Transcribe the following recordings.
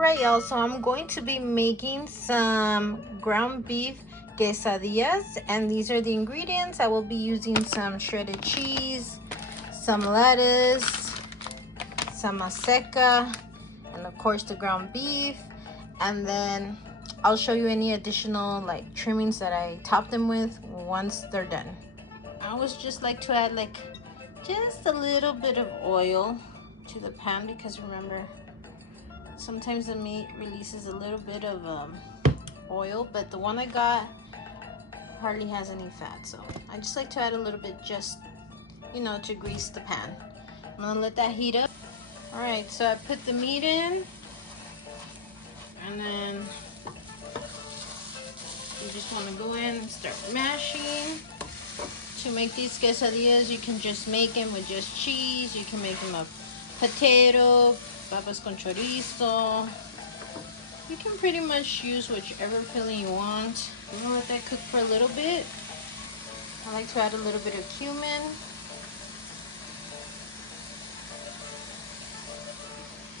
Alright y'all, so I'm going to be making some ground beef quesadillas, and these are the ingredients. I will be using some shredded cheese, some lettuce, some maseca, and of course the ground beef, and then I'll show you any additional like trimmings that I top them with once they're done. I always just like to add like just a little bit of oil to the pan, because remember, sometimes the meat releases a little bit of oil, but the one I got hardly has any fat, so I just like to add a little bit, just, you know, to grease the pan. I'm gonna let that heat up. All right, so I put the meat in, and then you just want to go in and start mashing. To make these quesadillas, you can just make them with just cheese. You can make them of potato, papas con chorizo. You can pretty much use whichever filling you want. I'm gonna let that cook for a little bit. I like to add a little bit of cumin,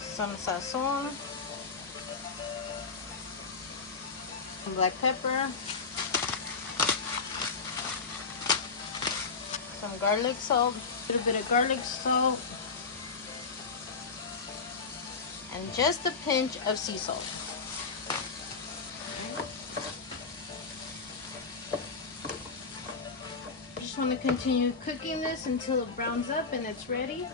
some sazon, some black pepper, some garlic salt, a little bit of garlic salt, and just a pinch of sea salt. Just want to continue cooking this until it browns up and it's ready.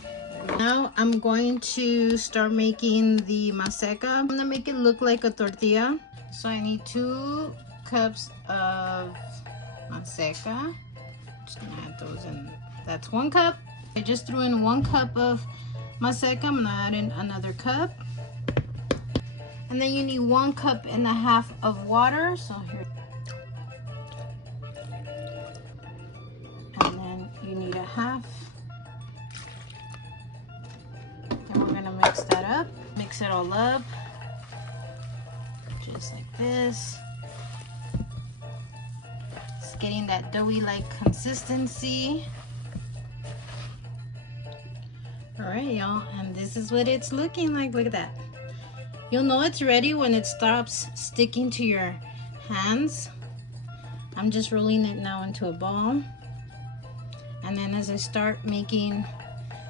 Now I'm going to start making the maseca. I'm gonna make it look like a tortilla. So I need 2 cups of maseca. Just gonna add those in. That's 1 cup. I just threw in 1 cup of maseca. I'm gonna add in another cup. And then you need 1.5 cups of water. So here. And then you need a half. And we're gonna mix that up. Mix it all up. Just like this. It's getting that doughy-like consistency. All right, y'all, and this is what it's looking like. Look at that. You'll know it's ready when it stops sticking to your hands. I'm just rolling it now into a ball. And then as I start making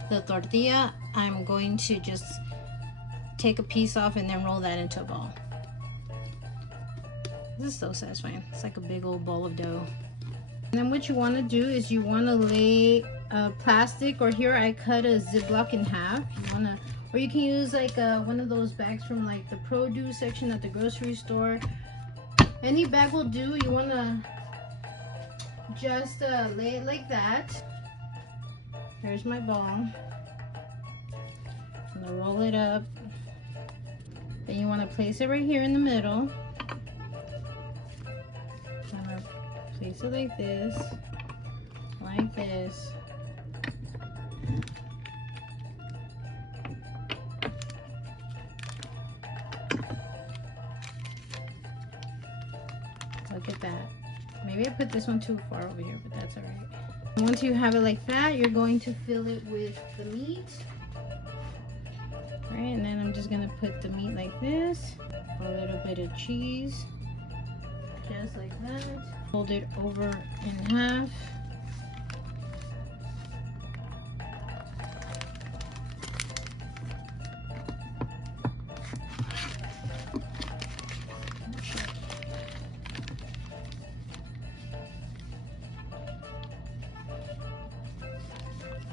the tortilla, I'm going to just take a piece off and then roll that into a ball. This is so satisfying. It's like a big old ball of dough. And then what you want to do is you want to lay plastic, or here I cut a Ziploc in half. You want to, or you can use like one of those bags from like the produce section at the grocery store. Any bag will do. You want to just lay it like that. Here's my ball. I'm gonna roll it up. Then you want to place it right here in the middle. Place it like this, like this. Look at that. Maybe I put this one too far over here, but that's all right. Once you have it like that, you're going to fill it with the meat. Right, and then I'm just gonna put the meat like this. A little bit of cheese, just like that. Fold it over in half.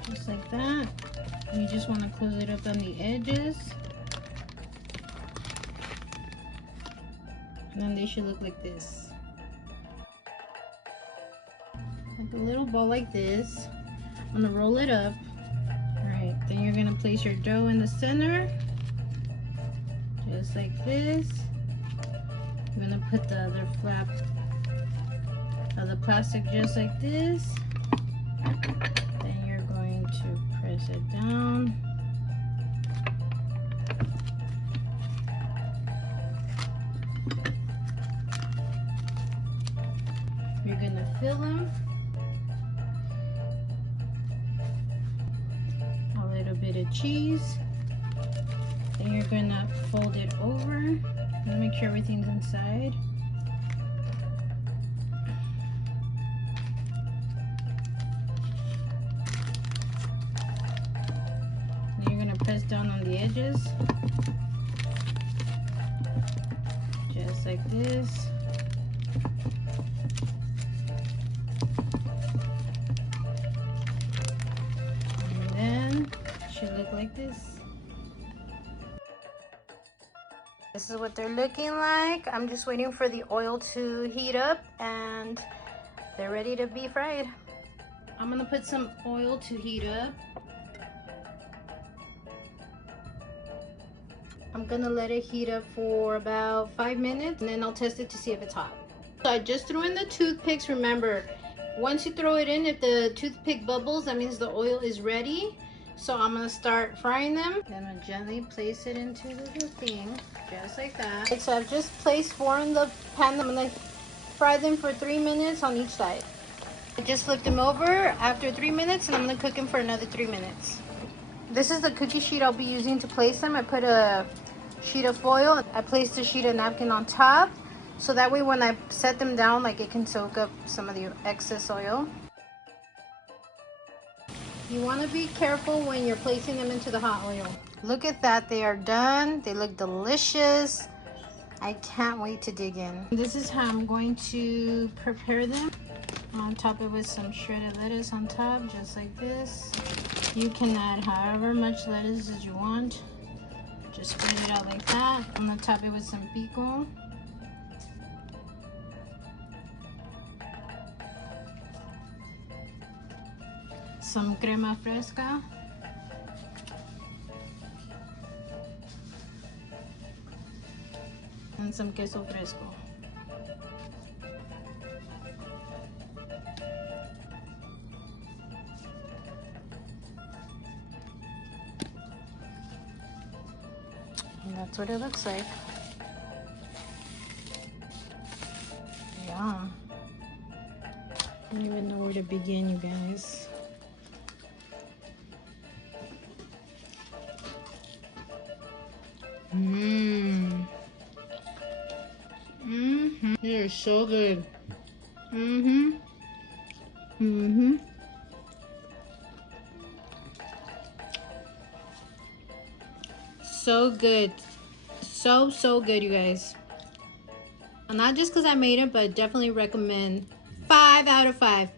Just like that. And you just want to close it up on the edges. And then they should look like this. Like a little ball like this. I'm gonna roll it up. All right, then you're gonna place your dough in the center, just like this. You're gonna put the other flap of the plastic just like this. Then you're going to press it down. You're gonna fill them. A little bit of cheese. Then you're gonna fold it over and make sure everything's inside. Then you're gonna press down on the edges, just like this. And then it should look like this. This is what they're looking like. I'm just waiting for the oil to heat up and they're ready to be fried. I'm gonna put some oil to heat up. I'm gonna let it heat up for about 5 minutes and then I'll test it to see if it's hot. So I just threw in the toothpicks. Remember, once you throw it in, if the toothpick bubbles, that means the oil is ready. So I'm gonna start frying them. Then I'm gonna gently place it into the thing, just like that. Okay, so I've just placed 4 in the pan. I'm gonna fry them for 3 minutes on each side. I just flipped them over after 3 minutes and I'm gonna cook them for another 3 minutes. This is the cookie sheet I'll be using to place them. I put a sheet of foil. I placed a sheet of napkin on top. So that way when I set them down, like, it can soak up some of the excess oil. You want to be careful when you're placing them into the hot oil. Look at that, they are done. They look delicious. I can't wait to dig in. This is how I'm going to prepare them. On top of it with some shredded lettuce on top, just like this. You can add however much lettuce as you want. Just spread it out like that. I'm gonna top it with some pico. Some crema fresca. And some queso fresco. And that's what it looks like. Yum. I don't even know where to begin, you guys. Mmm. Mm-hmm. They're so good. Mm-hmm. Mm-hmm. So good. So good, you guys. And not just because I made it, but definitely recommend. 5 out of 5.